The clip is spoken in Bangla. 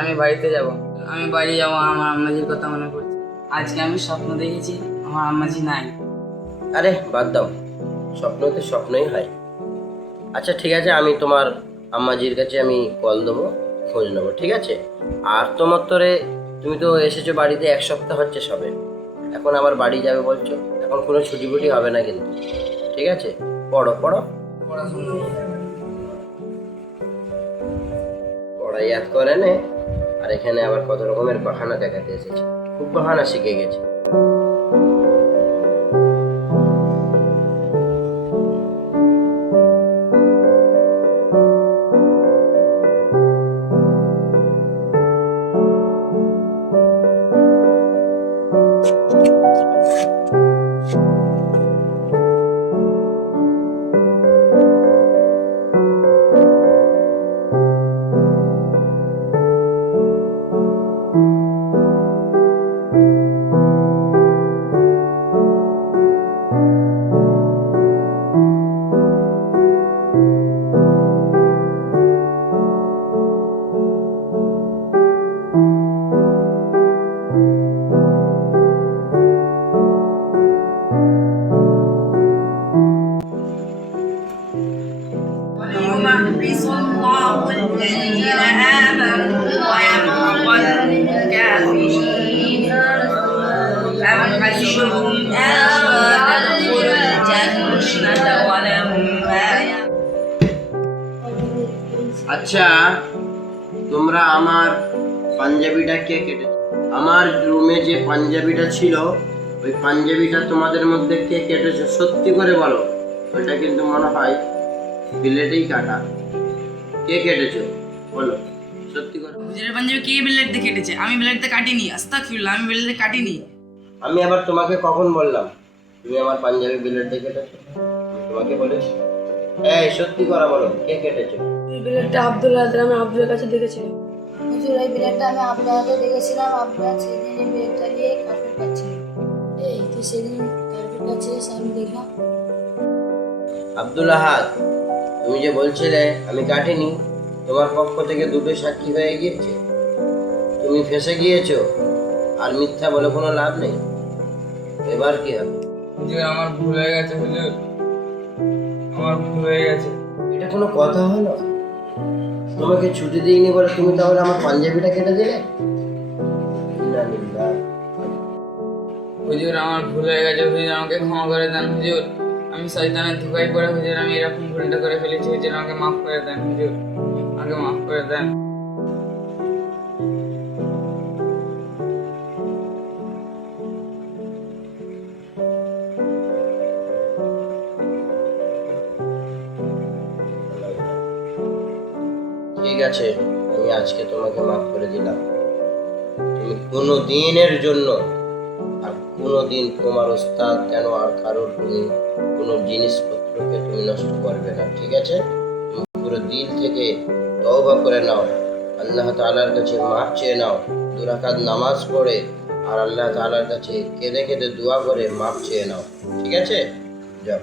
আমি বাড়িতে যাব। আমি বাড়ি যাব, আমার আম্মাজির কথা মনে পড়ছে। আজকে আমি স্বপ্ন দেখেছি আমার আম্মাজি নাই। আরে বাদ দাও, স্বপ্ন তো স্বপ্নই হয়। আচ্ছা ঠিক আছে, আমি তোমার আম্মাজির কাছে আমি কল দেবো, খোঁজ নেবো, ঠিক আছে? আর তোমার তোরে তুমি তো এসেছো বাড়িতে 1 সপ্তাহ হচ্ছে সবে, এখন আবার বাড়ি যাবে বলছো, এখন কোনো ছুটি ফুটি হবে না কিন্তু, ঠিক আছে? পড়ো পড়ো, পড়াশোনা পড়া ইয়াদ করে নে। আর এখানে আবার কত রকমের বাহানা দেখাতে এসেছে, খুব বাহানা শিখে গেছে। يمحص الله الذين آمنوا ويمحق الكافرين أم حسبتم أن تدخلوا الجنة ولما আচ্ছা, তোমরা আমার পাঞ্জাবিটা কে কেটেছো? আমার রুমে যে পাঞ্জাবিটা ছিল, ওই পাঞ্জাবিটা তোমাদের মধ্যে কে কেটেছো? সত্যি করে বলো, ওইটা কিন্তু মনে হয় বিলেটেই কাটা। কে কেটেছো বলো, সত্যি করে। হুজুরের পাঞ্জাবি কে ব্লেড দিয়ে কেটেছে? আমি ব্লেড দিয়ে কাটিনি, আস্তাগফিরুল্লাহ, আমি ব্লেড দিয়ে কাটিনি। আমি আবার তোমাকে কখন বললাম তুমি আমার পাঞ্জাবি বিলেট দিয়ে কেটেছো? আমি তোমাকে বলেছি? এই সত্যি করে বলো, কে কেটেছো? এই ব্লেডটা আব্দুল্লাহ আমি আব্দুলের কাছে দেখেছিলাম। হুজুর এই ব্লেডটা আমি আপনাকে দেখেছিলাম, আপনার সেদিন এই ব্লেডটা নিয়ে কার্পেট কাটছিলেন। এই তুই সেদিন কার্পেট কাটছিলিস, আমি দেখলাম। আব্দুল আহাদ, তুমি যে বলছিলে আমি কাটিনি, তোমার পক্ষ থেকে দুটো সাক্ষী হয়ে গিয়েছে, তুমি ফেঁসে গিয়েছো, আর মিথ্যা বলে কোনো লাভ নেই। এবার কি হবে? হুজুর আমার ভুল হয়ে গেছে, হুজুর আমার ভুল হয়ে গেছে। এটা কোনো কথা হলো? তোমাকে ছুটি দিইনি বলে তুমি তাহলে আমার পাঞ্জাবিটা কেটে দিলে? ইন্না লিল্লাহ। হুজুর আমার ভুল হয়ে গেছে, হুজুর আমাকে ক্ষমা করে দেন হুজুর। আমি শয়তানের ধোঁকায় পড়ে হুজুর আমি এরকম ভুলটা করে ফেলেছি, হুজুর আমাকে মাফ করে দেন হুজুর, আমাকে মাফ করে দেন। ঠিক আছে, আমি আজকে তোমাকে মাফ করে দিলাম। তুমি কোনো দিনের জন্য আর কোনো দিন তোমার ওস্তাদ কেন আর কারোর তুমি কোনো জিনিসপত্রকে তুমি নষ্ট করবে না, ঠিক আছে? তুমি পুরো দিল থেকে তওবা করে নাও, আল্লাহ তাআলার কাছে মাফ চেয়ে নাও, 2 রাকাত নামাজ পড়ে আর আল্লাহ তাআলার কাছে কেঁদে কেঁদে দোয়া করে মাফ চেয়ে নাও, ঠিক আছে? যাও।